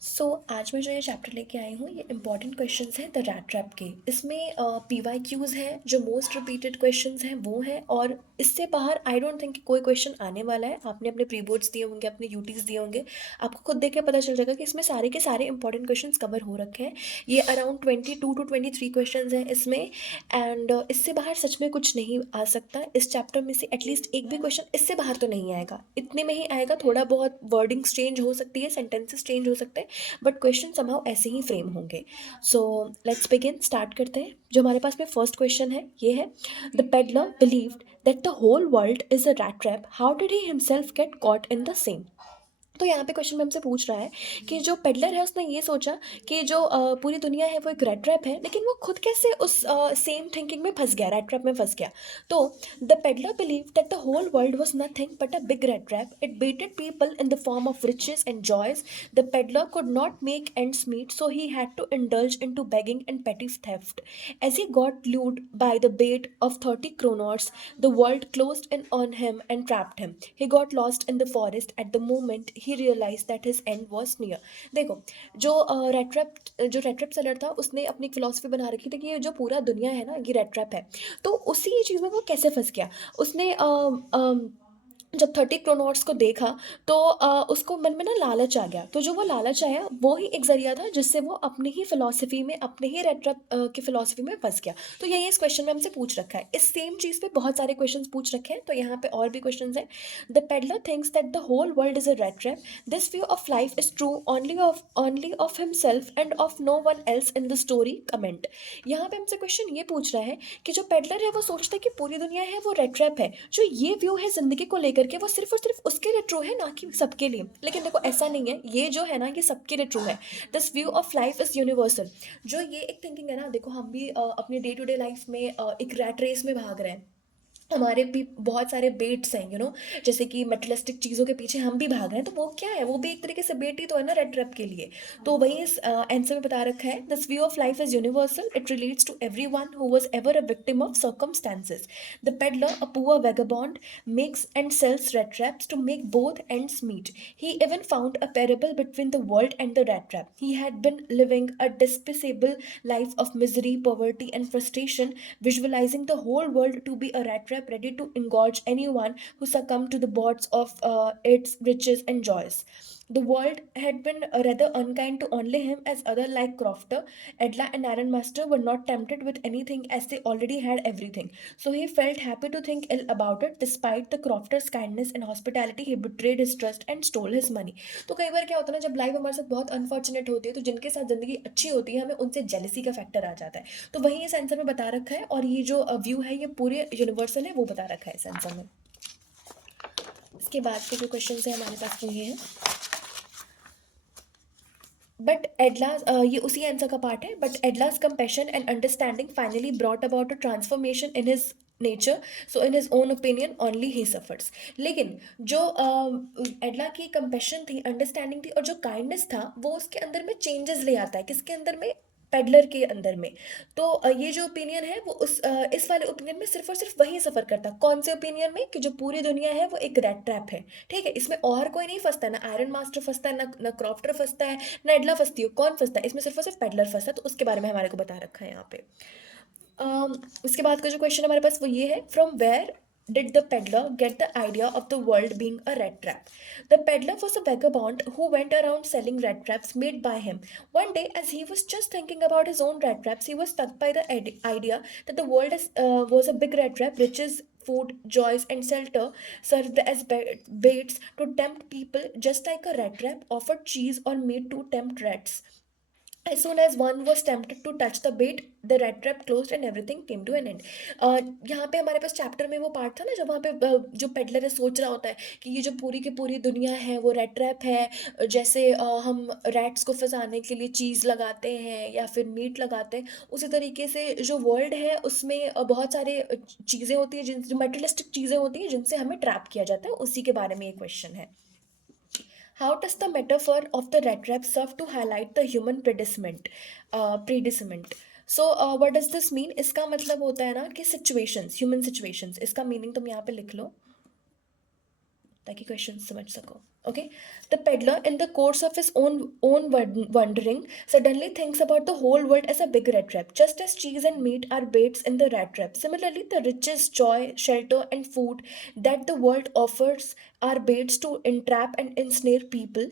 आज मैं जो ये चैप्टर लेके आई हूँ, ये इंपॉर्टेंट क्वेश्चंस हैं द रैट ट्रैप के। इसमें PYQs हैं, जो मोस्ट रिपीटेड क्वेश्चंस हैं वो हैं, और इससे बाहर आई डोंट थिंक कि कोई क्वेश्चन आने वाला है। आपने अपने प्री बोर्ड्स दिए होंगे, अपने यूटीज दिए होंगे, आपको खुद देख के पता चल जाएगा कि इसमें सारे के सारे इंपॉर्टेंट क्वेश्चंस कवर हो रखे हैं। ये अराउंड 22 to 23 क्वेश्चन हैं इसमें, एंड इससे बाहर सच में कुछ नहीं आ सकता। इस चैप्टर में से एटलीस्ट एक भी क्वेश्चन इससे बाहर तो नहीं आएगा, इतने में ही आएगा। थोड़ा बहुत वर्डिंग्स चेंज हो सकती है, सेंटेंसेस चेंज हो सकते हैं, बट क्वेश्चन समहाउ ऐसे ही फ्रेम होंगे। सो लेट्स बिगिन, स्टार्ट करते हैं। जो हमारे पास में फर्स्ट क्वेश्चन है ये है, the peddler believed that the whole world is a rat trap, how did he himself get caught in the same. तो यहाँ पे क्वेश्चन में हमसे पूछ रहा है कि जो पेडलर है उसने ये सोचा कि जो पूरी दुनिया है वो एक रेड ट्रैप है, लेकिन वो खुद कैसे उस सेम थिंकिंग में फंस गया, रेड ट्रैप में फंस गया। तो the peddler believe that the whole world was nothing but a big rat trap, it baited people in the form of riches and joys. The peddler could not make ends meet, so he had to indulge into begging and petty theft. As he got lured by the bait of 30 kronors, the world closed in on him and trapped him. He got lost in the forest at the moment he realized that his end was near. देखो, जो rat trap seller था उसने अपनी philosophy बना रखी थी कि ये जो पूरा दुनिया है ना ये रेड ट्रैप है। तो उसी चीज़ में वो कैसे फंस गया। उसने जब 30 क्रोनॉट्स को देखा तो उसको मन में ना लालच आ गया। तो जो वो लालच आया वो ही एक ज़रिया था जिससे वो अपनी ही फिलॉसफी में, अपने ही रेड ट्रैप की फिलॉसफी में फंस गया। तो यही इस क्वेश्चन में हमसे पूछ रखा है। इस सेम चीज़ पे बहुत सारे क्वेश्चंस पूछ रखे हैं, तो यहाँ पे और भी क्वेश्चंस हैं। The peddler thinks that the whole world is a rat trap, this view of life is true only of himself and of no one else in the story comment। यहाँ पे हमसे क्वेश्चन ये पूछ रहा है कि जो पेडलर है वो सोचता है कि पूरी दुनिया है वो रेड ट्रैप है, जो ये व्यू है जिंदगी को लेकर के वो सिर्फ और सिर्फ उसके लिए ट्रू है, ना कि सबके लिए। लेकिन देखो ऐसा नहीं है, ये जो है ना ये सबके लिए ट्रू है। This view of life is universal. जो ये एक थिंकिंग है ना, देखो हम भी अपने डे टू डे लाइफ में एक रैट रेस में भाग रहे हैं। हमारे भी बहुत सारे बेट्स हैं, जैसे कि मटेरियलिस्टिक चीज़ों के पीछे हम भी भाग रहे हैं, तो वो क्या है, वो भी एक तरीके से बेट ही तो है ना रेड ट्रैप के लिए। तो वही इस आंसर में बता रखा है, this view of life is universal, it relates to everyone who was ever a victim of circumstances. The peddler, a poor vagabond, makes and sells rat traps to make both ends meet. He even found a parable between the world and the rat trap. He had been living a despicable life of misery, poverty, and frustration, visualizing the whole world to be a rat trap ready to engorge anyone who succumbed to the bots of its riches and joys. The world had been rather unkind to only him, as other like Crofter, Edla, and Ironmaster were not tempted with anything as they already had everything. So he felt happy to think ill about it. Despite the Crofter's kindness and hospitality, he betrayed his trust and stole his money. तो कई बार क्या होता है ना, जब life हमारे साथ बहुत अनफॉर्चुनेट होती है तो जिनके साथ ज़िंदगी अच्छी होती है हमें उनसे जेलसी का फैक्टर आ जाता है। तो वही इस आंसर में बता रखा है, और ये जो व्यू है ये पूरे यूनिवर्सल है वो बता रखा है इस आंसर में। इसके बाद के जो क्वेश्चन है हमारे पास वो ये है, बट एडलास, ये उसी आंसर का पार्ट है। But Edla's compassion and understanding finally brought about a transformation in his nature, so in his own opinion only he suffers. लेकिन जो एडला की कंपैशन थी, अंडरस्टैंडिंग थी, और जो काइंडनेस था वो उसके अंदर में चेंजेस ले आता है। किसके अंदर में, पेडलर के अंदर में। तो ये जो ओपिनियन है वो इस वाले ओपिनियन में सिर्फ और सिर्फ वही सफ़र करता। कौन से ओपिनियन में, कि जो पूरी दुनिया है वो एक रेड ट्रैप है। ठीक है, इसमें और कोई नहीं फंसता, ना आयरन मास्टर फंसता है, ना क्रॉफ्टर फंसता है, ना एडला फंसती हो। कौन फंसता है इसमें, सिर्फ और सिर्फ पेडलर फंसता है। तो उसके बारे में हमारे को बता रखा है यहाँ पे। उसके बाद का जो क्वेश्चन हमारे पास वो ये है, from where did the peddler get the idea of the world being a rat trap? The peddler was a vagabond who went around selling rat traps made by him. One day, as he was just thinking about his own rat traps, he was struck by the idea that the world was a big rat trap. Riches, food, joys, and shelter served as baits to tempt people, just like a rat trap offered cheese or meat to tempt rats. As soon as one was tempted to touch the bait, the rat trap closed and everything came to an end. यहाँ पे हमारे पास chapter में वो part था ना जब वहाँ पे जो पेडलर है सोच रहा होता है कि ये जो पूरी की पूरी दुनिया है वो रेड ट्रैप है। जैसे हम रैट्स को फंसाने के लिए चीज़ लगाते हैं या फिर मीट लगाते हैं, उसी तरीके से जो वर्ल्ड है उसमें बहुत सारे चीज़ें होती हैं, जिन जो मेटेरियलिस्टिक चीज़ें होती हैं जिनसे हमें ट्रैप किया जाता है, उसी के बारे में ये क्वेश्चन है। How does the metaphor of the rat trap serve to highlight the human predicament? Predicament. So, what does this mean? इसका मतलब होता है ना कि situations, human situations। इसका मीनिंग तुम यहाँ पे लिख लो ताकि क्वेश्चन समझ सको। Okay, the peddler, in the course of his own wandering, suddenly thinks about the whole world as a big rat trap. Just as cheese and meat are baits in the rat trap, similarly, the riches, joy, shelter, and food that the world offers are baits to entrap and ensnare people.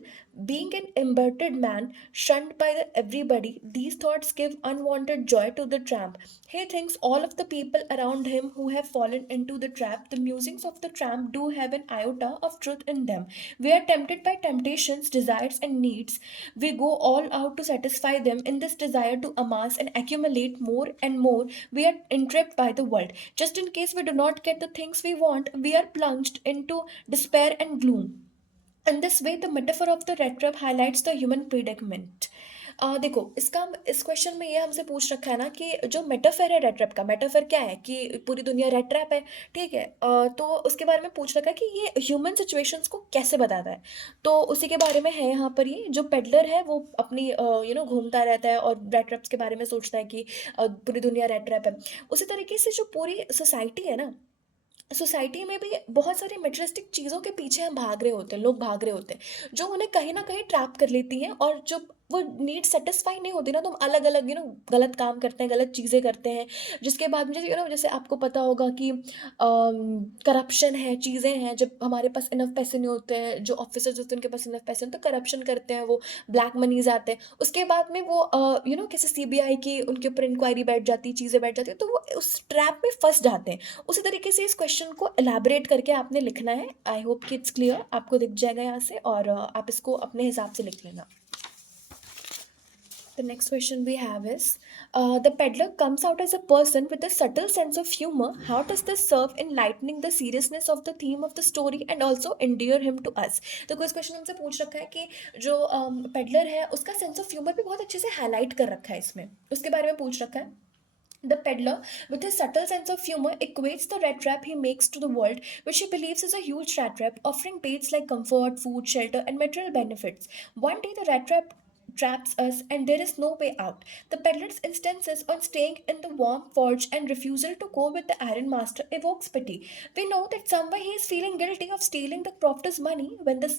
Being an embittered man, shunned by everybody, these thoughts give unwanted joy to the tramp. He thinks all of the people around him who have fallen into the trap, the musings of the tramp do have an iota of truth in them. We are tempted by temptations, desires, and needs. We go all out to satisfy them. In this desire to amass and accumulate more and more, we are entrapped by the world. Just in case we do not get the things we want, we are plunged into despair and gloom. In this way, the metaphor of the red trap highlights the human predicament. देखो इसका इस question में ये हमसे पूछ रखा है ना कि जो मेटाफर है रेड ट्रैप का, मेटाफर क्या है कि पूरी दुनिया रेड ट्रैप है, ठीक है। तो उसके बारे में पूछ रखा है कि ये ह्यूमन सिचुएशंस को कैसे बताता है। तो उसी के बारे में है यहाँ पर। ये जो पेडलर है वो अपनी घूमता रहता है और रेड ट्रैप्स के बारे में सोचता है कि पूरी दुनिया रेड ट्रैप है। उसी तरीके से जो पूरी सोसाइटी है ना, सोसाइटी में भी बहुत सारी मटेरियलिस्टिक चीज़ों के पीछे हम भाग रहे होते हैं, लोग भाग रहे होते हैं, जो उन्हें कहीं न कहीं ट्रैप कर लेती हैं। और जब वो नीड सैटिस्फाई नहीं होती ना, तो हम अलग-अलग गलत काम करते हैं, गलत चीज़ें करते हैं। जिसके बाद में जैसे आपको पता होगा कि करप्शन है, चीज़ें हैं, जब हमारे पास इनफ पैसे नहीं होते हैं, जो ऑफ़िसर्स होते हैं उनके पास इनफ पैसे नहीं, तो करप्शन करते हैं वो, ब्लैक मनीज़ आते हैं। उसके बाद में वो किसी सीबीआई की उनके ऊपर इंक्वायरी बैठ जाती है, चीज़ें बैठ जाती हैं, तो वो उस ट्रैप में फँस जाते हैं। उसी तरीके से इस क्वेश्चन को एलैबोरेट करके आपने लिखना है। आई होप कि इट्स क्लियर, आपको दिख जाएगा यहाँ से, और आप इसको अपने हिसाब से लिख लेना। The next question we have is, the peddler comes out as a person with a subtle sense of humor. How does this serve in lightening the seriousness of the theme of the story and also endear him to us? तो कुछ question हमसे पूछ रखा है कि जो peddler है उसका सेंस ऑफ ह्यूमर भी बहुत अच्छे से हाईलाइट कर रखा है इसमें, उसके बारे में पूछ रखा है। The peddler, with his subtle sense of humor, equates the rat trap he makes to the world, which he believes is a huge rat trap, offering baits like comfort, food, shelter, and material benefits. One day, the rat trap traps us, and there is no way out. The peddler's instances on staying in the warm forge and refusal to go with the iron master evokes pity. We know that somewhere he is feeling guilty of stealing the crofter's money. When the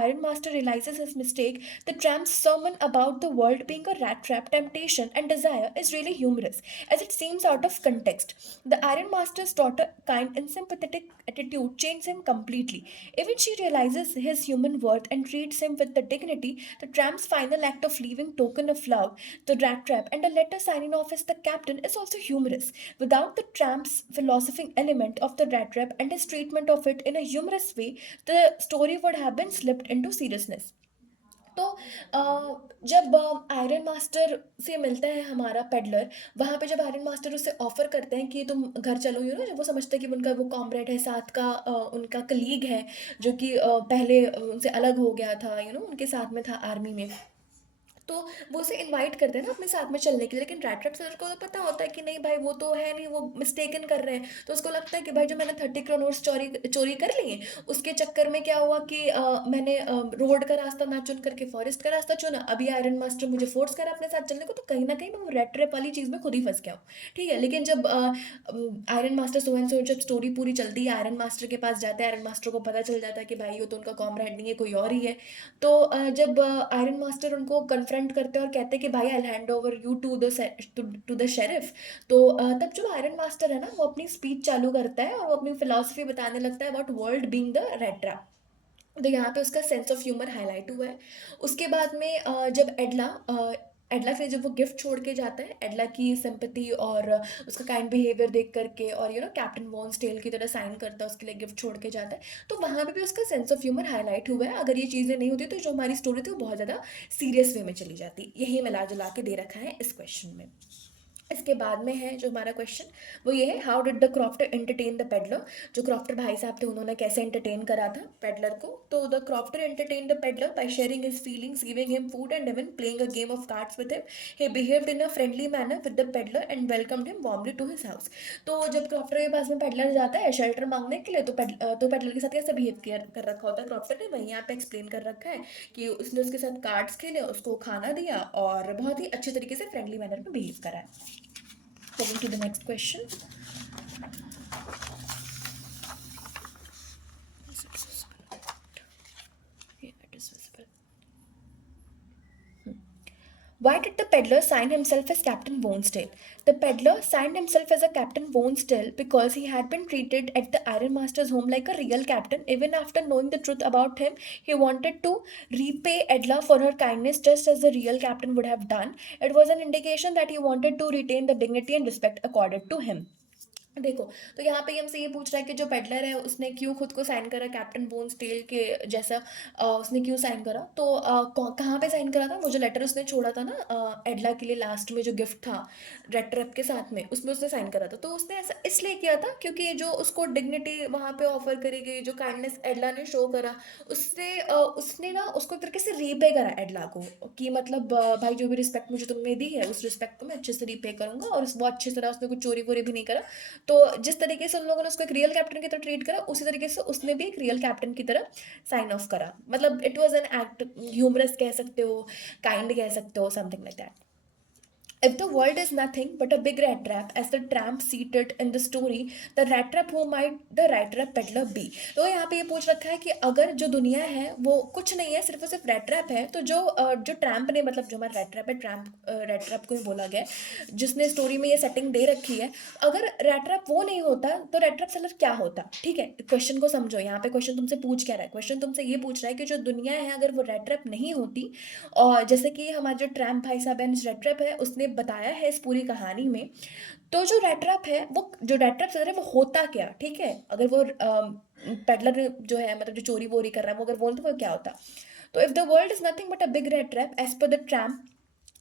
iron master realizes his mistake, the tramp's sermon about the world being a rat trap, temptation, and desire is really humorous, as it seems out of context. The Iron Master's daughter, kind and sympathetic attitude changes him completely. Even she realizes his human worth and treats him with the dignity. The tramp's final act of leaving token of love, the rat trap, and a letter signing off as the captain is also humorous. Without the tramp's philosophizing element of the rat trap and his treatment of it in a humorous way, the story would have been slipped into seriousness. तो जब iron master से मिलता है हमारा peddler, वहाँ पे जब iron master उसे ऑफ़र करते हैं कि तुम घर चलो, जब वो समझते हैं कि उनका वो कॉमरेड है, साथ का उनका कलीग है, जो कि पहले उनसे अलग हो गया था, उनके साथ में था आर्मी में। तो वो उसे इनवाइट करते हैं ना अपने साथ में चलने के लिए, लेकिन रैट रैट सर को तो पता होता है कि नहीं भाई, वो तो है नहीं, वो मिस्टेकन कर रहे हैं। तो उसको लगता है कि भाई जो मैंने 30 करोड़ चोरी चोरी कर लिए, उसके चक्कर में क्या हुआ कि मैंने रोड का रास्ता ना चुन करके फॉरेस्ट का रास्ता चुना। अभी आयरन मास्टर मुझे फोर्स करा अपने साथ चलने को, तो कहीं ना कहीं मैं वो रेड ट्रैप वाली चीज़ में खुद ही फंस गया हूँ। ठीक है, लेकिन जब iron master so and so, जब स्टोरी पूरी चलती है, आयरन मास्टर के पास जाते हैं, आयरन मास्टर को पता चल जाता है कि भाई वो तो उनका कॉमरेड नहीं है, कोई और ही है। तो जब आयरन मास्टर उनको कन्फ्रंट करते हैं और कहते हैं कि भाई I hand over you to the sheriff, तो तब जो आयरन मास्टर है ना, वो अपनी स्पीच चालू करता है और वो अपनी फिलॉसफी बताने लगता है about world being the rat trap. तो यहाँ पे उसका सेंस ऑफ ह्यूमर हाईलाइट हुआ है। उसके बाद में जब एडला फिर जब वो गिफ्ट छोड़ के जाता है, एडला की सिंपैथी और उसका काइंड बिहेवियर देख करके, और कैप्टन वॉन्स टेल की तरह साइन करता है, उसके लिए गिफ्ट छोड़ के जाता है। तो वहाँ पे भी उसका सेंस ऑफ ह्यूमर हाईलाइट हुआ है। अगर ये चीज़ें नहीं होती तो जो हमारी स्टोरी थी वो बहुत ज़्यादा सीरियस वे में चली जाती। यही मिला जुला के दे रखा है इस क्वेश्चन में। इसके बाद में है जो हमारा क्वेश्चन, वो ये है, how did the crofter entertain the peddler. जो क्रॉफ्टर भाई साहब थे उन्होंने कैसे एंटरटेन करा था पेडलर को। तो the crofter entertain the peddler by sharing his feelings, giving him food and even playing a game of cards with him. He behaved in a friendly manner with the peddler and welcomed him warmly to his house. तो जब crofter के पास में peddler जाता है shelter मांगने के लिए, तो पेडलर के साथ कैसे बिहेव कर रखा होता है क्रॉफ्टर ने, वही यहाँ पे एक्सप्लेन कर रखा है कि उसने उसके साथ कार्ड्स खेले, उसको खाना दिया और बहुत ही अच्छे तरीके से फ्रेंडली मैनर में बिहेव करा है। Moving to the next question. Why did the peddler sign himself as Captain Bonestale? The peddler signed himself as a Captain Bonestale because he had been treated at the Ironmaster's home like a real captain. Even after knowing the truth about him, he wanted to repay Edla for her kindness just as the real captain would have done. It was an indication that he wanted to retain the dignity and respect accorded to him. देखो, तो यहाँ पे ये हमसे ये पूछ रहा है कि जो पेडलर है उसने क्यों खुद को साइन करा कैप्टन बोन स्टील के जैसा, उसने क्यों साइन करा? तो कहाँ पे साइन करा था? वो जो लेटर उसने छोड़ा था ना एडला के लिए लास्ट में जो गिफ्ट था रेड ट्रैप के साथ में, उसमें उसने साइन करा था। तो उसने ऐसा इसलिए किया था क्योंकि जो उसको डिग्निटी वहाँ पे ऑफर करी गई, जो काइंडनेस एडला ने शो करा, उसने ना उसको एक तरीके से रीपे करा एडला को, कि मतलब भाई जो भी रिस्पेक्ट मुझे तुमने दी है उस रिस्पेक्ट को मैं अच्छे से रीपे करूंगा, और वो अच्छी तरह उसने कुछ चोरी वोरी भी नहीं करा। तो जिस तरीके से उन लोगों ने उसको एक रियल कैप्टन की तरह ट्रीट करा, उसी तरीके से उसने भी एक रियल कैप्टन की तरह साइन ऑफ करा। मतलब it was an act, humorous कह सकते हो, काइंड कह सकते हो, something like that. If the world is nothing but a big rat trap, as the tramp seated in the story, the rat trap who might the rat trap peddler be? तो यहाँ पे ये पूछ रखा है कि अगर जो दुनिया है वो कुछ नहीं है, सिर्फ और सिर्फ रैट ट्रैप है, तो जो ट्रैम्प ने, मतलब जो हमारा रैट ट्रैप है, ट्रैम्प रैट ट्रैप को ही बोला गया है, जिसने स्टोरी में ये सेटिंग दे रखी है, अगर रैट ट्रैप वो नहीं होता तो रैट ट्रैप सेलर क्या होता? ठीक है, क्वेश्चन को समझो। यहाँ पे क्वेश्चन तुमसे पूछ क्या रहा है? क्वेश्चन तुमसे ये पूछ रहा है कि जो दुनिया है अगर वो रैट ट्रैप नहीं होती, और जैसे कि हमारा जो ट्रैम्प भाई साहब है, रेड ट्रैप है, उसने बताया है इस पूरी कहानी में, तो जो रेड ट्रैप है, वो जो रेड ट्रैप है वो होता क्या? ठीक है, अगर वो पेडलर जो है, मतलब जो चोरी वोरी कर रहा है, वो अगर बोलते वो क्या होता? तो if the world is nothing but a big rat trap as per the tramp,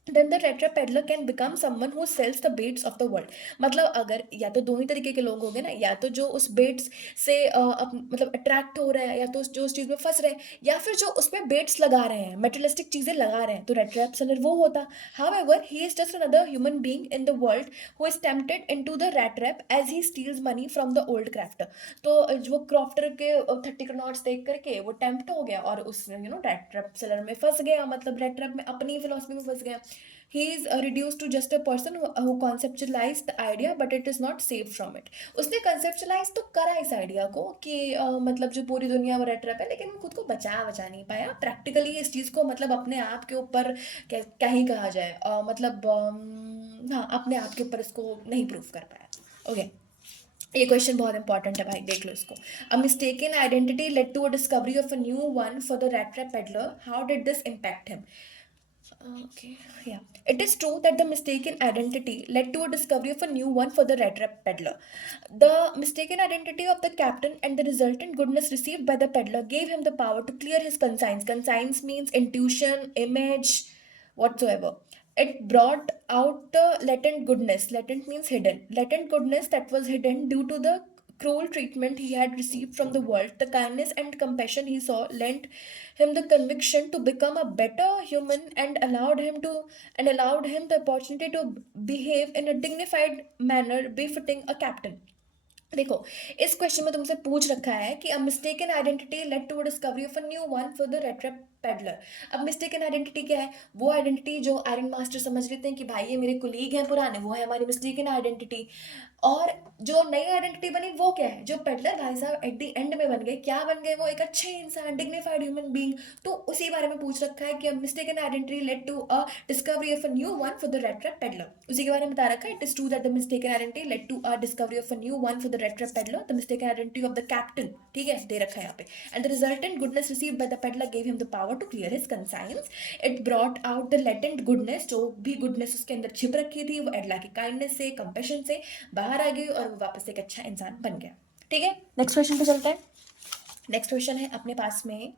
then the rat trap peddler can become someone who sells the baits of the world. मतलब अगर या तो दो ही तरीके के लोग होंगे ना, या तो जो उस बेट्स से मतलब अट्रैक्ट हो रहे हैं, या तो जो उस चीज़ में फंस रहे हैं, या फिर जो उसमें बेट्स लगा रहे हैं, मेटलिस्टिक चीज़ें लगा रहे हैं, तो रेड ट्रैप सेलर वो होता। However he is just another human being in the world who is tempted into the rat trap as he steals money from the old crofter. तो वो क्रॉफ्टर के 30 नॉट्स देख करके वो टेम्प्ट हो गया और उस रेड ट्रैप सेलर में फंस गया, मतलब रेड ट्रैप में अपनी फिलोसफी में फंस गया। he is reduced to just a person who conceptualized the idea but it is not saved from it। उसने conceptualize तो करा इस आइडिया को कि मतलब जो पूरी दुनिया वो रेट रैप है, लेकिन वो खुद को बचा नहीं पाया प्रैक्टिकली इस चीज़ को, मतलब अपने आप के ऊपर क्या ही कहा जाए, मतलब हाँ, अपने आप के ऊपर इसको नहीं प्रूव कर पाया। ओके, ये क्वेश्चन बहुत इंपॉर्टेंट है भाई, देख लो इसको। A mistaken identity led to a discovery of a new one for the rat trap peddler, how did this impact him? Okay, yeah. It is true that the mistaken identity led to a discovery of a new one for the red rap peddler. The mistaken identity of the captain and the resultant goodness received by the peddler gave him the power to clear his conscience. Conscience means intuition, image, whatsoever. It brought out the latent goodness. Latent means hidden. Latent goodness that was hidden due to the cruel treatment he had received from the world. The kindness and compassion he saw lent him the conviction to become a better human and allowed him the opportunity to behave in a dignified manner befitting a captain। देखो, इस question में तुमसे पूछ रखा है कि a mistaken identity led to a discovery of a new one for the rat trap peddler. अब mistaken identity क्या है? वो आइडेंटिटी जो आयरन मास्टर समझ लेते हैं कि भाई ये मेरे कुलीग हैं पुराने, वो है हमारी मिस्टेकन आइडेंटिटी। और जो नई आइडेंटिटी बनी वो क्या है? जो पेडलर भाई साहब एट द एंड में बन गए, क्या बन गए वो? एक अच्छे इंसान, डिग्निफाइड ह्यूमन बीइंग। तो उसी बारे में पूछ रखा है कि a mistaken identity led to a discovery of a new one for the rat trap peddler, उसी के बारे में बता रखा है। It is true that the mistaken identity led to a discovery of a new one for the rat trap peddler, the mistaken identity of the captain, ठीक है, दे रखा है यहाँ पे। And the resultant goodness received by the peddler gave him the power to clear his conscience. It brought out the latent goodness, जो भी goodness उसके अंदर छिप रखी थी, वो एडला की काइंडनेस से, कंपेशन से बाहर आ गई और वो वापस एक अच्छा इंसान बन गया। ठीक है, नेक्स्ट क्वेश्चन पे चलते हैं। नेक्स्ट क्वेश्चन है अपने पास में,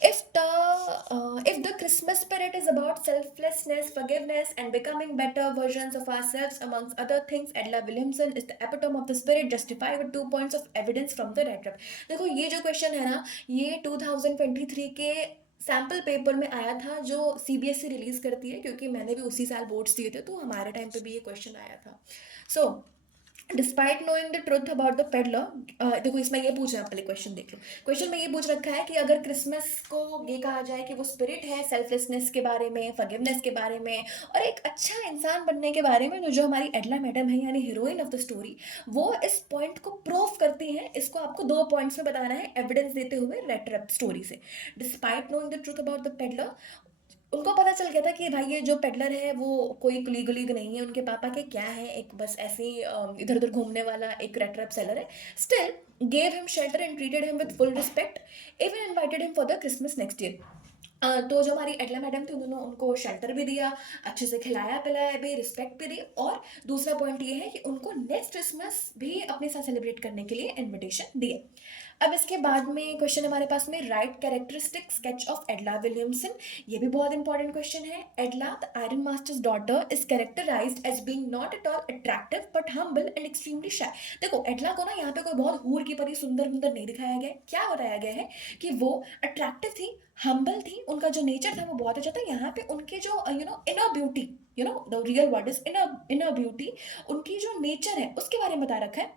if the Christmas spirit is about selflessness, forgiveness, and becoming better versions of ourselves, amongst other things, Edla Williamson is the epitome of the spirit, justified with 2 points of evidence from the red trap। देखो, ये जो question है ना, ये 2023 के sample paper में आया था जो CBSE रिलीज करती है, क्योंकि मैंने भी उसी साल बोर्ड्स दिए थे, तो हमारे टाइम पे भी ये क्वेश्चन आया था। So despite knowing the truth about the peddler, देखो इसमें ये पूछ रहा है, पहले क्वेश्चन देख लो। क्वेश्चन में ये पूछ रखा है कि अगर क्रिसमस को ये कहा जाए कि वो स्पिरिट है सेल्फलेसनेस के बारे में, फॉरगिवनेस के बारे में, और एक अच्छा इंसान बनने के बारे में, जो हमारी एडला मैडम है यानी हीरोइन ऑफ द स्टोरी, वो इस पॉइंट को प्रूव करती हैं। इसको आपको 2 पॉइंट्स में बताना है एविडेंस देते हुए रेड ट्रैप स्टोरी से। Despite knowing the truth about the peddler, उनको पता चल गया था कि भाई ये जो पेडलर है वो कोई कुलीग उलीग नहीं है उनके पापा के, क्या है, एक बस ऐसे ही इधर उधर घूमने वाला एक रेट रैप सेलर है। Still gave him shelter and treated him with full respect, even invited him for the Christmas next year. तो जो हमारी एडला मैडम थी उन्होंने उनको शेल्टर भी दिया, अच्छे से खिलाया पिलाया भी, रिस्पेक्ट भी दी, और दूसरा पॉइंट ये है कि उनको नेक्स्ट क्रिसमस भी अपने साथ सेलिब्रेट करने के लिए इनविटेशन दिए। अब इसके बाद में क्वेश्चन हमारे पास में, right characteristic sketch of Edla Willamson. ये भी बहुत इंपॉर्टेंट क्वेश्चन है। Edla the ironmaster's daughter is characterised as being not at all attractive but humble and extremely shy. देखो एडला को ना यहाँ पे कोई बहुत हूर की परी सुंदर सुंदर नहीं दिखाया गया है। क्या बताया गया है कि वो अट्रैक्टिव थी, हम्बल थी, उनका जो नेचर था वो बहुत अच्छा था। यहाँ पे उनके जो inner beauty, the real word is inner beauty, उनकी जो नेचर है उसके बारे में बता रखा है।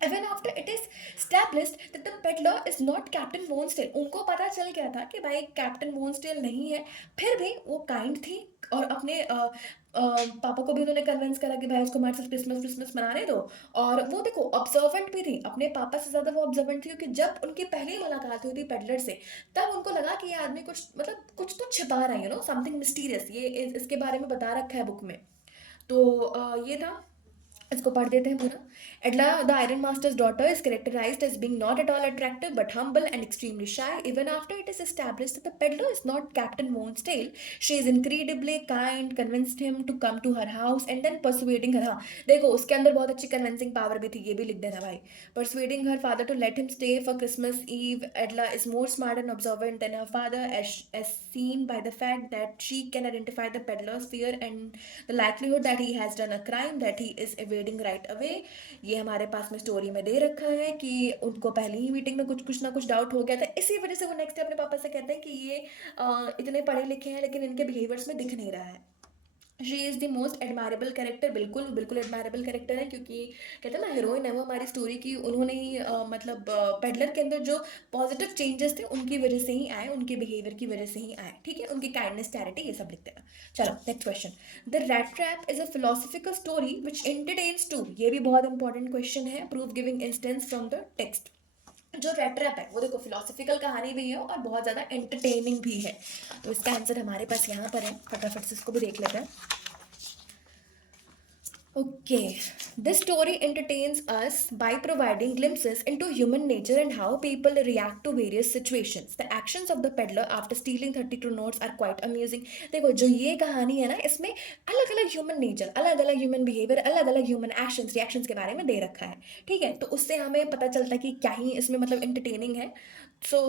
Even after it is established that the peddler is not Captain Wonsdale, उनको पता चल गया था कि भाई कैप्टन वोन्सडेल नहीं है, फिर भी वो काइंड थी और अपने पापा को भी उन्होंने कन्विंस करा कि भाई उसको हमारे साथ क्रिसमस क्रिसमस मनाने दो। और वो देखो ऑब्जर्वेंट भी थी, अपने पापा से ज़्यादा वो ऑब्जर्वेंट थी, क्योंकि जब उनकी पहली मुलाकात हुई थी पेडलर से तब उनको लगा कि ये आदमी कुछ मतलब कुछ तो छिपा रहा है, समथिंग मिस्टीरियस, ये इसके बारे में बता रखा है बुक में। तो ये था, इसको पढ़ देते हैं पूरा। Edla the ironmaster's daughter is characterised as being not at all attractive but humble and extremely shy even after it is established that the peddler is not captain Monsdale. She is incredibly kind, convinced him to come to her house and then persuading her, हाँ देखो उसके अंदर बहुत अच्छी convincing power भी थी, ये भी लिख देना भाई। Persuading her father to let him stay for Christmas Eve. Edla is more smart and observant than her father as seen by the fact that she can identify the peddler's fear and the likelihood that he has done a crime that he is evading right away। ये हमारे पास में story में दे रखा है कि उनको पहली ही मीटिंग में कुछ कुछ ना कुछ डाउट हो गया था, इसी वजह से वो नेक्स्ट डे अपने पापा से कहते हैं कि ये इतने पढ़े लिखे हैं लेकिन इनके बिहेवियर्स में दिख नहीं रहा है। She is the most admirable character, बिल्कुल बिल्कुल एडमायरेबल कैरेक्टर है, क्योंकि कहते हैं ना हीरोइन है वो हमारी स्टोरी की, उन्होंने ही मतलब पेडलर के अंदर जो पॉजिटिव चेंजेस थे उनकी वजह से ही आए, उनके बिहेवियर की वजह से ही आए, ठीक है, उनकी काइंडनेस चैरिटी ये सब लिखते हैं। चलो next question, the rat trap is a philosophical story which entertains too. ये भी बहुत इंपॉर्टेंट क्वेश्चन है, proof giving instance from the text. जो रेड ट्रैप है वो देखो फिलोसफिकल कहानी भी है और बहुत ज़्यादा एंटरटेनिंग भी है। तो इसका आंसर हमारे पास यहाँ पर है, फटाफट से इसको भी देख लेते हैं। Okay, this story entertains us by providing glimpses into human nature and how people react to various situations. The actions of the peddler after stealing 32 notes are quite amusing. देखो जो ये कहानी है ना, इसमें अलग अलग ह्यूमन नेचर, अलग अलग ह्यूमन बिहेवियर, अलग अलग ह्यूमन एक्शंस रिएक्शंस के बारे में दे रखा है, ठीक है, तो उससे हमें पता चलता है कि क्या ही इसमें मतलब एंटरटेनिंग है। सो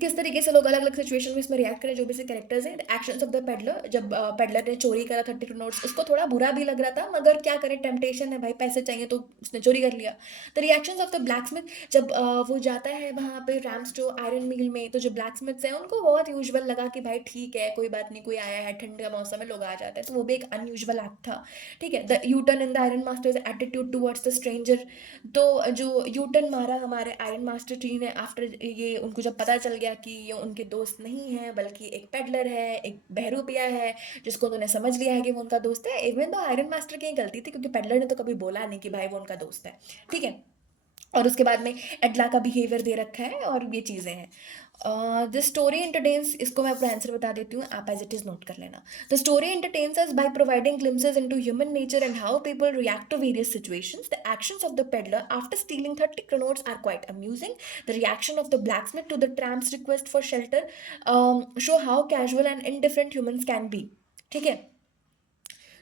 किस तरीके से लोग अलग अलग सिचुएशन में इसमें रिएक्ट करें, जो भी से कैरेक्टर्स हैं। एक्शंस ऑफ द पेडलर, जब पेडलर ने चोरी करा 32 नोट्स, उसको थोड़ा बुरा भी लग रहा था, मगर क्या करे, टेम्पटेशन है भाई, पैसे चाहिए तो उसने चोरी कर लिया। The reactions of the black Smith, जब वो जाता है वहाँ पे रैमस्टो आयरन मिल में, तो जो ब्लैक स्मिथ्स हैं उनको बहुत यूजुअल लगा कि भाई ठीक है कोई बात नहीं, कोई आया है, ठंड का मौसम में लोग आ जाते हैं, तो वो भी एक अनयूजुअल एक्ट था, ठीक है। The U turn in the iron masters attitude towards the stranger, तो जो यू टर्न मारा हमारे आयरन मास्टर टी ने आफ्टर ये, उनको जब पता चल गया कि ये उनके दोस्त नहीं है बल्कि एक पेडलर है, एक बहरूपिया है जिसको उन्होंने समझ लिया है कि वो उनका दोस्त है, इवन तो आयरन मास्टर की गलती थी क्योंकि पेडलर ने तो कभी बोला नहीं कि भाई वो उनका दोस्त है, ठीक है। और उसके बाद में एडला का बिहेवियर दे रखा है और ये चीज़ें हैं। दिस स्टोरी एंटरटेन्स, इसको मैं अपना आंसर बता देती हूँ, आप एज इट इज़ नोट कर लेना। The story entertains us by providing glimpses into human nature and how people react to various situations. The actions of the peddler after stealing 30 notes are quite amusing. The reaction of the blacksmith to the tramp's request for shelter show how casual and indifferent humans can be, ठीक है।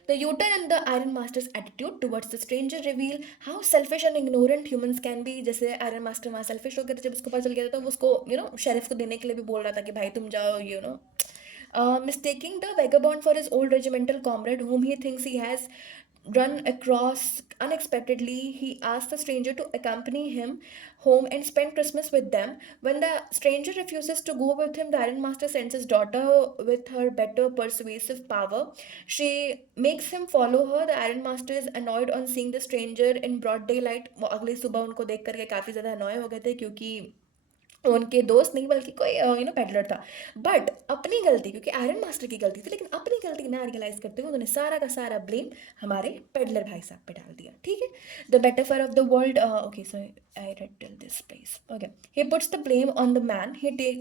The U-turn and the Iron Master's attitude towards the stranger reveal how selfish and ignorant humans can be। जैसे iron master वहाँ selfish हो गया था, जब उसको पता चल गया था तो वो उसको शेरिफ को देने के लिए भी बोल रहा था कि भाई तुम जाओ, mistaking the vagabond for his old regimental comrade whom he thinks he has run across unexpectedly. He asks the stranger to accompany him home and spend Christmas with them. When the stranger refuses to go with him, the Iron Master sends his daughter with her better persuasive power. She makes him follow her. The Iron Master is annoyed on seeing the stranger in broad daylight. वो अगली सुबह उनको देख करके काफ़ी ज़्यादा अनॉय हो गए थे, क्योंकि उनके दोस्त नहीं बल्कि कोई पेडलर था। बट अपनी गलती, क्योंकि आयरन मास्टर की गलती थी, लेकिन अपनी गलती ना रियलाइज करते हुए उन्होंने सारा का सारा ब्लेम हमारे पेडलर भाई साहब पे डाल दिया, ठीक है। The better for of the world, okay sorry, I read till this place. Okay. He puts the blame on the man. He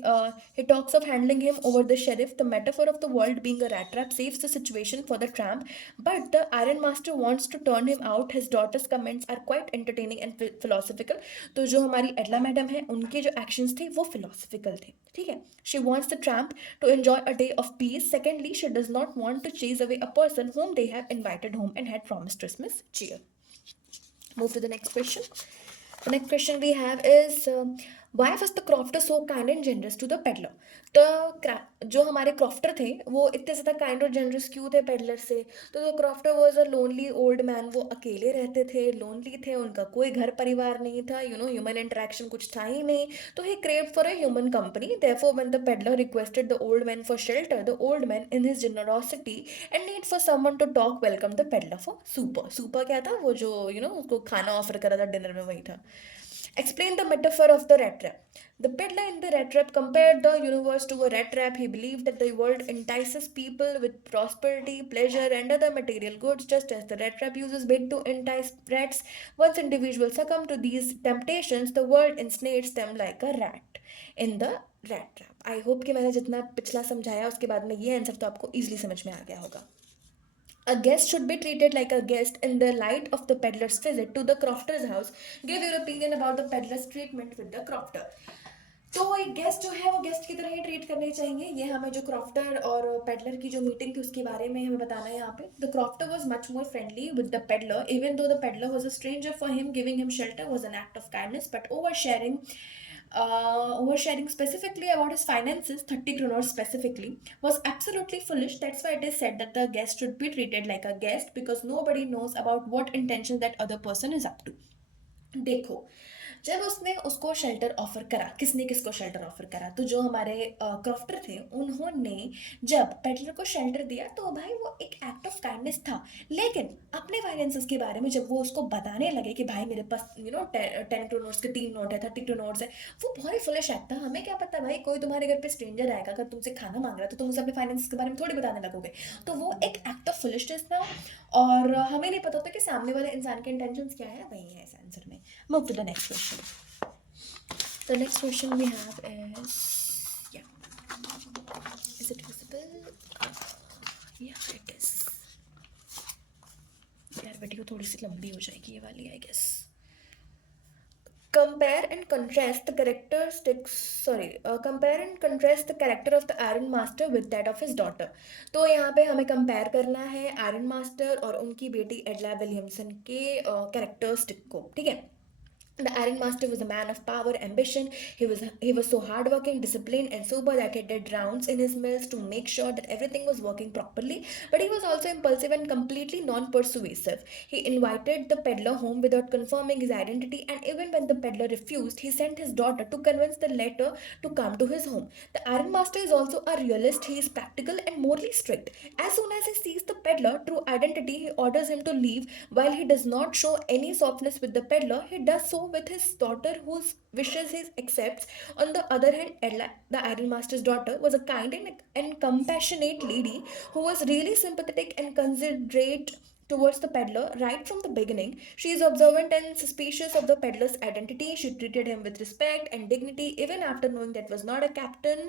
talks of handling him over the sheriff. The metaphor of the world being a rat trap saves the situation for the tramp, but the Iron Master wants to turn him out. His daughter's comments are quite entertaining and philosophical. तो जो हमारी एडला madam है उनके जो actions थे वो philosophical थे. ठीक है. She wants the tramp to enjoy a day of peace. Secondly, she does not want to chase away a person whom they have invited home and had promised Christmas cheer. Move to the next question. The next question we have is why was the crofter so kind and generous to the peddler? तो जो हमारे crofter थे वो इतने ज़्यादा kind और generous क्यों थे पेडलर से? तो the crofter was a lonely old man. वो अकेले रहते थे, लोनली थे, उनका कोई घर परिवार नहीं था, ह्यूमन इंटरेक्शन कुछ था ही नहीं. तो he craved for a human company. Therefore when the peddler requested the old man for shelter, the old man in his generosity and need for someone to talk welcome the peddler for supper. Supper क्या था? वो जो उसको खाना offer करा था dinner में, वही था. Explain the metaphor of the rat trap. The peddler in the rat trap compared the universe to a rat trap. He believed that the world entices people with prosperity, pleasure, and other material goods, just as the rat trap uses bait to entice rats. Once individuals succumb to these temptations, the world ensnares them like a rat in the rat trap. I hope कि मैंने जितना पिछला समझाया उसके बाद में ये answer तो आपको easily समझ में आ गया होगा. A guest should be treated like a guest in the light of the peddler's visit to the crofter's house. Give your opinion about the peddler's treatment with the crofter. तो एक guest जो है वो guest की तरह ही treat करने चाहिए. ये हमें जो क्रॉफ्टर और पेडलर की जो मीटिंग थी उसके बारे में हमें बताना है यहाँ पे. The crofter was much more friendly with the peddler even though the peddler was a stranger for him. Giving him shelter was an act of kindness, but oversharing specifically about his finances, 30 crores specifically, was absolutely foolish. That's why it is said that the guest should be treated like a guest, because nobody knows about what intention that other person is up to. देखो, जब उसने उसको shelter offer करा, किसने किसको shelter offer करा? तो जो हमारे क्रॉफ्टर थे उन्होंने जब पेडलर को शेल्टर दिया तो भाई वो एक एक्ट ऑफ काइंडनेस था. लेकिन अपने फाइनेंसेस के बारे में जब वो उसको बताने लगे कि भाई मेरे पास 10 crores के 3 नोट है, 32 नोट्स है, वो बहुत ही फुलिश एक्ट था. हमें क्या पता भाई, कोई तुम्हारे घर पे स्ट्रेंजर आएगा, अगर तुमसे खाना मांग रहा है तो तुम उसे अपने फाइनेंस के बारे में थोड़ी बताने लगोगे. तो वो एक एक्ट ऑफ फुलिशनेस था और हमें नहीं पता होता कि सामने वाले इंसान के इंटेंशंस क्या है. वही है इस आंसर में. Move to the next question. The next question we have is, is it visible? Yeah, it is. यार वीडियो थोड़ी सी लंबी हो जाएगी ये वाली, I guess. Compare and contrast the character of the Iron Master with that of his daughter. तो यहाँ पे हमें कंपेयर करना है आयरन मास्टर और उनकी बेटी एडला विलियमसन के कैरेक्टरिस्टिक को. ठीक है. The Iron Master was a man of power, ambition. He was so hardworking, disciplined, and sober that he did rounds in his mills to make sure that everything was working properly. But he was also impulsive and completely non-persuasive. He invited the peddler home without confirming his identity, and even when the peddler refused, he sent his daughter to convince the latter to come to his home. The Iron Master is also a realist. He is practical and morally strict. As soon as he sees the peddler true identity, he orders him to leave. While he does not show any softness with the peddler, he does so with his daughter, whose wishes he accepts. On the other hand, Ella, the Iron Master's daughter, was a kind and compassionate lady who was really sympathetic and considerate towards the peddler right from the beginning. She is observant and suspicious of the peddler's identity. She treated him with respect and dignity even after knowing that was not a captain.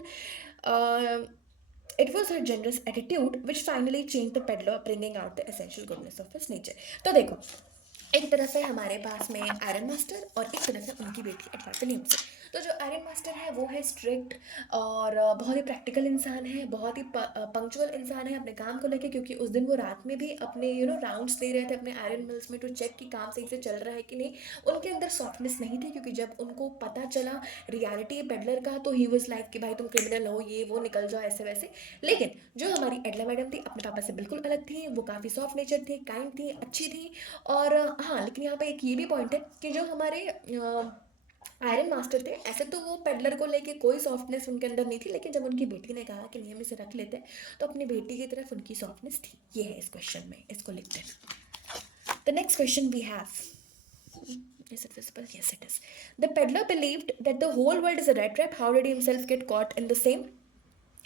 It was her generous attitude which finally changed the peddler, bringing out the essential goodness of his nature. तो देखो, एक तरफ है हमारे पास में iron master और एक तरफ है उनकी बेटी एडला विलियमसन. तो जो आयरन मास्टर है वो है स्ट्रिक्ट और बहुत ही प्रैक्टिकल इंसान है, बहुत ही पंक्चुअल इंसान है अपने काम को लेके, क्योंकि उस दिन वो रात में भी अपने राउंड्स दे रहे थे अपने आयरन मिल्स में टू चेक कि काम सही से चल रहा है कि नहीं. उनके अंदर सॉफ्टनेस नहीं थी, क्योंकि जब उनको पता चला रियलिटी पेडलर का तो ही वॉज लाइक कि भाई तुम क्रिमिनल हो, ये वो, निकल जाओ ऐसे वैसे. लेकिन जो हमारी एडला मैडम थी अपने पापा से बिल्कुल अलग थी. वो काफ़ी सॉफ्ट नेचर थी, काइंड थी, अच्छी थी. और हाँ, लेकिन यहाँ पे एक ये भी पॉइंट है कि जो हमारे आयरन मास्टर थे, ऐसे तो वो पेडलर को लेके कोई सॉफ्टनेस उनके अंदर नहीं थी, लेकिन जब उनकी बेटी ने कहा कि नहीं हम इसे रख लेते हैं तो अपनी बेटी की तरफ उनकी सॉफ्टनेस थी. ये है इस क्वेश्चन में, इसको लिखते हैं. The next question we have, is it visible? Yes, it is. The peddler believed that the whole world is a rat trap. How did he himself get caught in the same?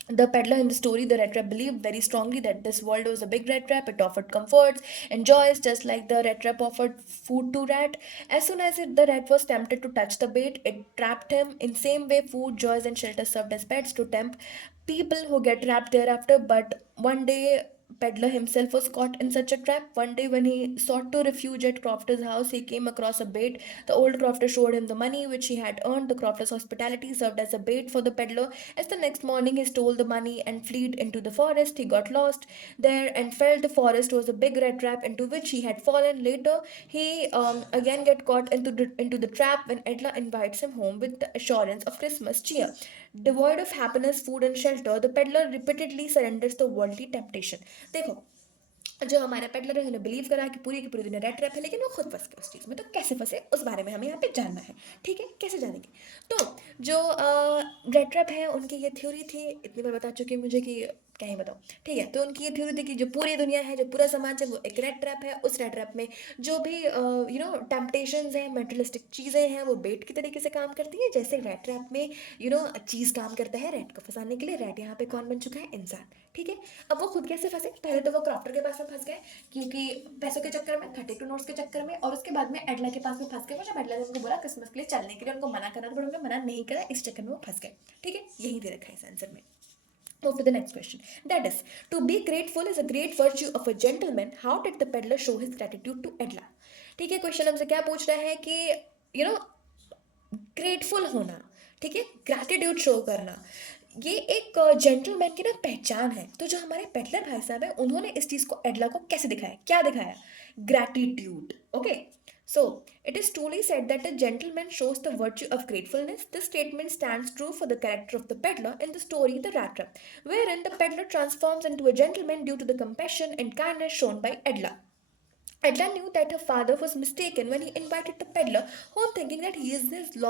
The peddler in the story, the rat trap, believed very strongly that this world was a big rat trap. It offered comforts and joys, just like the rat trap offered food to rat. As soon as the rat was tempted to touch the bait, it trapped him. In same way, food, joys, and shelter served as pets to tempt people who get trapped thereafter. But one day, Peddler himself was caught in such a trap. One day, when he sought to refuge at Crofter's house, he came across a bait. The old Crofter showed him the money which he had earned. The Crofter's hospitality served as a bait for the peddler. As the next morning he stole the money and fled into the forest, he got lost there and felt the forest was a big red trap into which he had fallen. Later, he again get caught into the trap when Edla invites him home with the assurance of Christmas cheer. Devoid of happiness, food, and shelter, the peddler repeatedly surrenders to worldly temptation. देखो, जो हमारा peddler है उन्होंने believe करा कि पूरी की पूरी दुनिया रेड ट्रैप है, लेकिन वो खुद फंस गए उस चीज़ में। तो कैसे फंसे उस बारे में हमें यहाँ पे जानना है। ठीक है, कैसे जानेंगे? तो जो रेड ट्रैप है उनकी ये थ्योरी थी, इतनी बार बता चुकी मुझे कि क्या ही बताऊँ। ठीक है, तो उनकी ये थ्योरी थी कि जो पूरी दुनिया है, जो पूरा समाज है, वो एक रेड ट्रैप है। उस रेड ट्रैप में जो भी टेम्पटेशंस हैं, मेटेरियलिस्टिक चीज़ें हैं, वो बेट की तरीके से काम करती हैं। जैसे रेड ट्रैप में चीज़ काम करता है रेड को फंसाने के लिए। रेड यहाँ पे कौन बन चुका है? इंसान। ठीक है, अब वो खुद कैसे फंसे? पहले तो वो क्रॉफ्टर के पास में फंस गए, क्योंकि पैसों के चक्कर में, 32 नोट्स के चक्कर में, और उसके बाद में एडला के पास में फंस गए। वो जब एडला ने उनको बोला क्रिसमस के लिए चलने के लिए, उनको मना करा, तो उन्होंने मना नहीं करा, इस चक्कर में वो फंस गए। ठीक है, यही दे रखा है इस आंसर में। Move to the next question. That is, to be grateful is a great virtue of a gentleman. How did the peddler show his gratitude to Edla? ठीक है, क्वेश्चन हमसे क्या पूछ रहा है कि यू नो ग्रेटफुल होना, ठीक है, ग्रैटिट्यूड शो करना, ये एक जेंटलमैन की ना पहचान है। तो जो हमारे पेटलर भाई साहब है, उन्होंने इस चीज़ को एडला को कैसे दिखाया? क्या दिखाया? Gratitude. Okay, so it is truly said that a gentleman shows the virtue of gratefulness. This statement stands true for the character of the peddler in the story The Rat Trap, wherein the peddler transforms into a gentleman due to the compassion and kindness shown by Edla. Edla knew that her father was mistaken when he invited the peddler home, thinking that he is his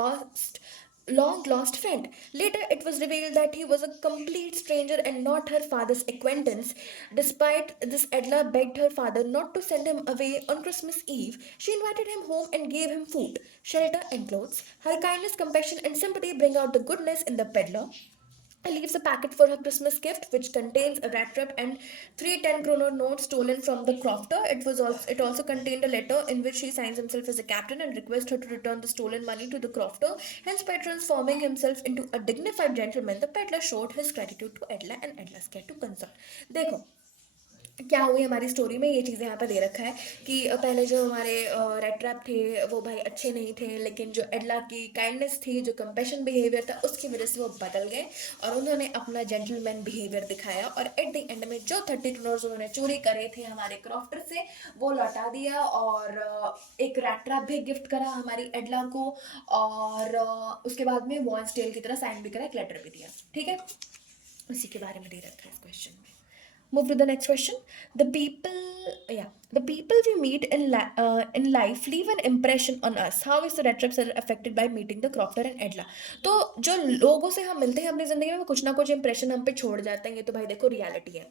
long lost friend. Later, it was revealed that he was a complete stranger and not her father's acquaintance. Despite this, Edla begged her father not to send him away on Christmas Eve. She invited him home and gave him food, shelter, and clothes. Her kindness, compassion, and sympathy bring out the goodness in the peddler. Leaves a packet for her Christmas gift, which contains a rat trap and three 10 kroner notes stolen from the crofter. It also contained a letter in which he signs himself as a captain and requests her to return the stolen money to the crofter. Hence, by transforming himself into a dignified gentleman, the peddler showed his gratitude to Edla and Edla's care to console. देखो क्या हुई हमारी story में, ये चीज़ें यहाँ पर दे रखा है कि पहले जो हमारे रेड ट्रैप थे वो भाई अच्छे नहीं थे, लेकिन जो एडला की काइंडनेस थी, जो कंपेशन बिहेवियर था, उसकी वजह से वो बदल गए और उन्होंने अपना जेंटलमैन बिहेवियर दिखाया। और एट द एंड में जो 30 टनर्स उन्होंने चोरी करे थे हमारे क्रॉफ्टर से, वो लौटा दिया और एक रेड ट्रैप भी गिफ्ट करा हमारी एडला को, और उसके बाद में वॉन्स टेल की तरह साइन भी करा, एक लेटर भी दिया। ठीक है, उसी के बारे में दे रखा है इस क्वेश्चन में। Move to the next question. The people, the people we meet in life leave an impression on us. How is the red traps are affected by meeting the crofter and Edla? तो जो लोगों से हम मिलते हैं अपनी जिंदगी में, वो कुछ ना कुछ इंप्रेशन हम पे छोड़ जाते हैं। ये तो भाई देखो रियलिटी है।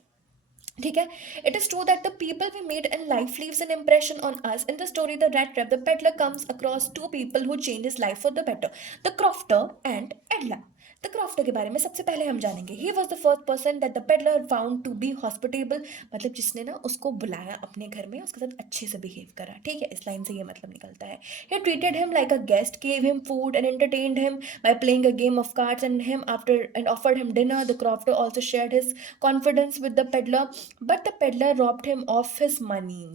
ठीक है, it is true that the people we meet in life leaves an impression on us. In the story the rat trap, the peddler comes across two people who change his life for the better, the crofter and Edla. The crofter के बारे में सबसे पहले हम जानेंगे। He was the first person that the peddler found to be hospitable, मतलब जिसने ना उसको बुलाया अपने घर में, उसके साथ अच्छे से बिहेव करा। ठीक है, इस लाइन से ये मतलब निकलता है। He treated him like a guest, gave him food and entertained him by playing a game of cards and offered him dinner. The crofter also shared his confidence with the peddler, but the peddler robbed him of his money.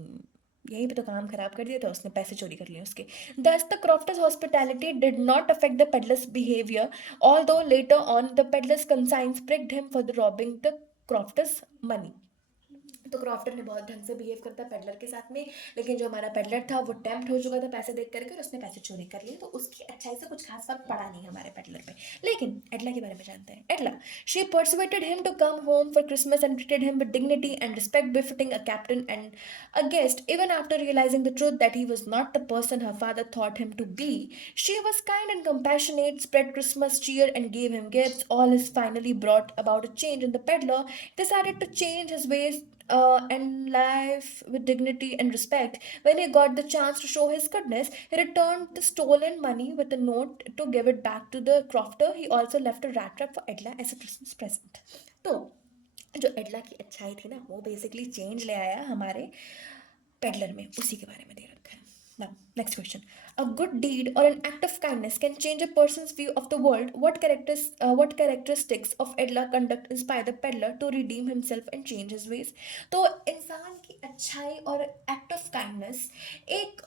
यही पे तो काम खराब कर दिया था उसने, पैसे चोरी कर लिए उसके। Thus, the crofter's hospitality did not affect the peddler's behavior, although later on the peddler's conscience pricked him for the robbing the crofter's money. तो क्रॉफ्टर ने बहुत ढंग से बिहेव करता पेडलर के साथ में, लेकिन जो हमारा पेडलर था वो टेम्प्ट हो चुका था पैसे देख करके, और उसने पैसे चोरी कर लिए, तो उसकी अच्छाई से कुछ खास फर्क पड़ा नहीं हमारे पेडलर पे। लेकिन एडला के बारे में जानते हैं। एडला, she persuaded him to come home for Christmas and treated him with dignity and respect befitting a captain and a guest, even after realizing the truth that he was not the person her father thought him to be. She was kind and compassionate, spread Christmas cheer and gave him gifts. All this finally brought about a change in the peddler. Decided to change his ways and life with dignity and respect. When he got the chance to show his goodness, he returned the stolen money with a note to give it back to the crofter. He also left a rat trap for Edla as a Christmas present. तो जो एडला की अच्छाई थी ना वो basically change ले आया हमारे पेडलर में, उसी के बारे में दे रखा है. Now, next question. A good deed or an act of kindness can change a person's view of the world. What characteristics of Edla conduct inspire the peddler to redeem himself and change his ways? तो इंसान की अच्छाई और act of kindness एक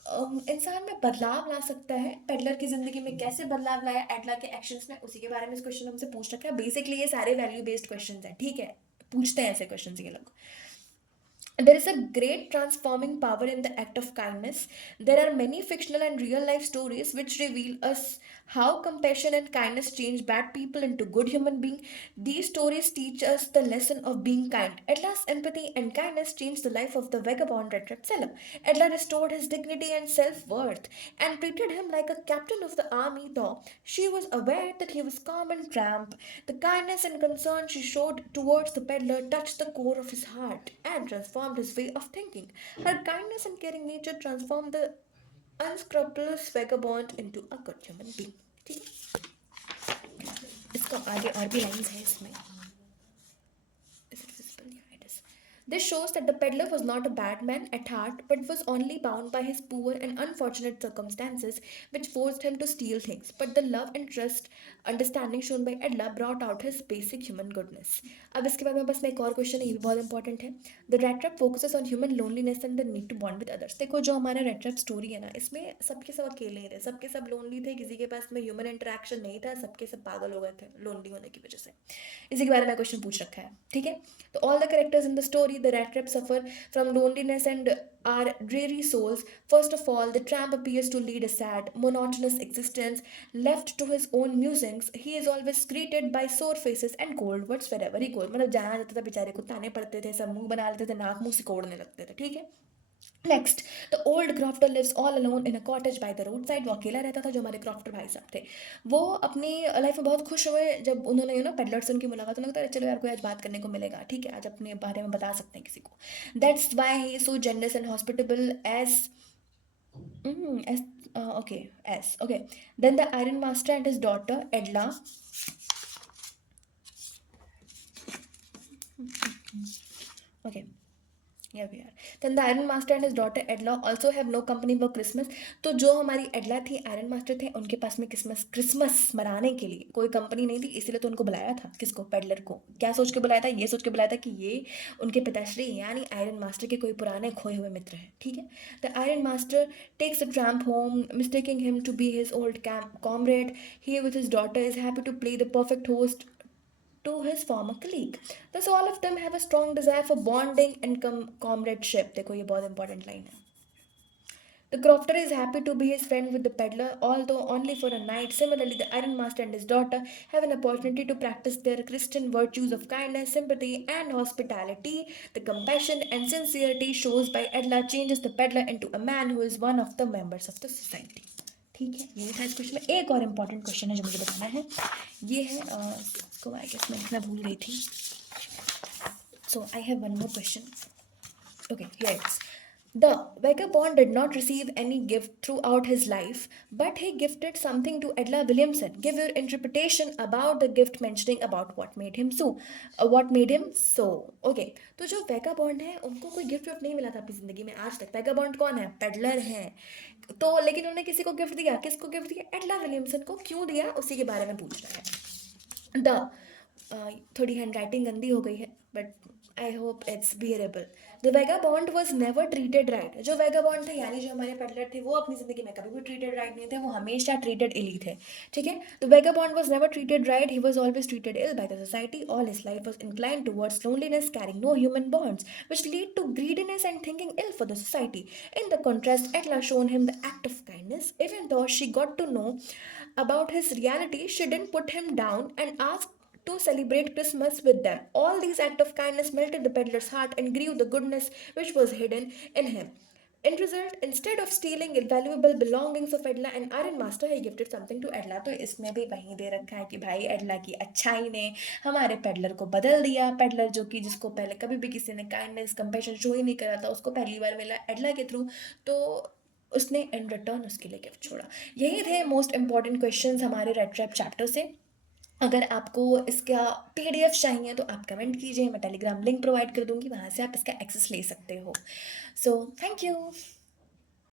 इंसान में बदलाव ला सकता है. पेडलर की जिंदगी में कैसे बदलाव लाया एडला के एक्शंस ने, उसी के बारे में इस क्वेश्चन हमसे पूछ रखा है. बेसिकली ये सारे वैल्यू बेस्ड क्वेश्चन हैं, ठीक है, पूछते हैं ऐसे क्वेश्चन ये लोग. There is a great transforming power in the act of kindness. There are many fictional and real life stories which reveal us how compassion and kindness change bad people into good human beings. These stories teach us the lesson of being kind. At last, empathy and kindness changed the life of the vagabond red trap seller. Edla restored his dignity and self-worth and treated him like a captain of the army, though she was aware that he was calm and tramp. The kindness and concern she showed towards the peddler touched the core of his heart and transformed his way of thinking. Her kindness and caring nature transformed the unscrupulous vagabond into a good human being. ठीक है, इसका आगे और भी lines है इसमें. Is it visible? Yeah, it is. This shows that the peddler was not a bad man at heart, but was only bound by his poor and unfortunate circumstances, which forced him to steal things. But the love and trust, understanding shown by Edla brought out his basic human goodness. अब इसके बाद में बस मैं एक और question है, ये भी बहुत इंपॉर्टेंट है. The rat trap focuses on human loneliness and the need to bond with others. देखो जो हमारा रेड ट्रैप स्टोरी है ना, इसमें सबके सब अकेले थे, सबके सब लोनली थे, किसी के पास में ह्यूमन इंटरेक्शन नहीं था, सबके सब पागल हो गए थे लोनली होने की वजह से. इसी के बारे में क्वेश्चन पूछ रखा है, ठीक है. तो all the characters in the story the rat trap suffer from loneliness and are dreary souls. First of all, the tramp appears to lead a sad, monotonous existence. Left to his own musings, he is always greeted by sore faces and cold words wherever he goes. मतलब जहाँ जाता था बेचारे को ताने पड़ते थे, सब मुंह बना लेते थे, नाक मुंह सिकोड़ने लगते थे, ठीक है. Next, the old crofter lives all alone in a cottage by the road side. वो अकेला रहता था, जो हमारे क्रॉफ्टर भाई साहब थे. वो अपनी लाइफ में बहुत खुश हुए जब उन्होंने पेडलर से उनकी मुलाकात होने लगता है. चलो यार कोई आज बात करने को मिलेगा, ठीक है, आज अपने बारे में बता सकते हैं किसी को. That's why he is so generous and hospitable as as okay as okay. Then the iron master and his daughter Edla. Okay, here we are. Then the iron master and his daughter Edla also have no company for Christmas. तो जो हमारी एडला थी, iron master थे, उनके पास में Christmas मनाने के लिए कोई कंपनी नहीं थी, इसीलिए तो उनको बुलाया था. किसको? पेडलर को. क्या सोच के बुलाया था? ये सोच के बुलाया था कि ये उनके पिताश्री यानी आयरन मास्टर के कोई पुराने खोए हुए मित्र हैं, ठीक है. The ironmaster takes a tramp home, mistaking him to be his old comrade. He with his daughter is happy to play the perfect host to his former colleague. Thus all of them have a strong desire for bonding and comradeship. देखो ये बहुत important line है. The crofter is happy to be his friend with the peddler, although only for a night. Similarly, the iron master and his daughter have an opportunity to practice their Christian virtues of kindness, sympathy, and hospitality. The compassion and sincerity shows by Edla changes the peddler into a man who is one of the members of the society. ठीक है, ये था इस question में. एक और important question है जो मुझे बताना है, ये है इसको आई गेस मैं लिखना भूल गई थी. So I have one more question. Okay, here it is. The vagabond did not receive any gift throughout his life, but he gifted something to Edla Williamson. Give your interpretation about the gift, mentioning about what made him so. What made him so? Okay, तो जो vagabond है उनको कोई gift विफ्ट नहीं मिला था अपनी जिंदगी में आज तक. वैगाबॉन्ड कौन है? पेडलर है. तो लेकिन उन्होंने किसी को गिफ्ट दिया. किसको गिफ्ट दिया? एडला विलियमसन को. क्यों दिया उसी के बारे में पूछ रहा है. थोड़ी हैंड राइटिंग गंदी हो गई है, but I hope it's bearable. The vagabond was never treated right. जो वैगाबॉन्ड थे यानी जो हमारे पेडलर थे, वो अपनी जिंदगी में कभी भी ट्रीटेड राइट नहीं थे, वो हमेशा ट्रीटेड इली थे, ठीक है. The vagabond was never treated right. He was always treated ill by the society. All his life was inclined towards loneliness, carrying no human bonds which lead to greediness and thinking ill for the society. In the contrast, Edla shown him the act of kindness. Even though she got to know about his reality, she didn't put him down and asked to celebrate Christmas with them. All these acts of kindness melted the peddler's heart and grew the goodness which was hidden in him. In result, instead of stealing valuable belongings of Edla and ironmaster, he gifted something to Edla. तो इसमें भी वही दे रखा है कि भाई एडला की अच्छाई ने हमारे पेडलर को बदल दिया। पेडलर जो कि जिसको पहले कभी भी किसी ने काइंडनेस कंपैशन शो ही नहीं करा था, उसको पहली बार मिला एडला के थ्रू, तो उसने इन रिटर्न उसके लिए गिफ्ट छोड़ा। यही थे मोस्ट इंपॉर्टेंट क्वेश्चंस हमारे रेड ट्रैप चैप्टर से। अगर आपको इसका पीडीएफ चाहिए तो आप कमेंट कीजिए, मैं टेलीग्राम लिंक प्रोवाइड कर दूंगी, वहाँ से आप इसका एक्सेस ले सकते हो। So thank you.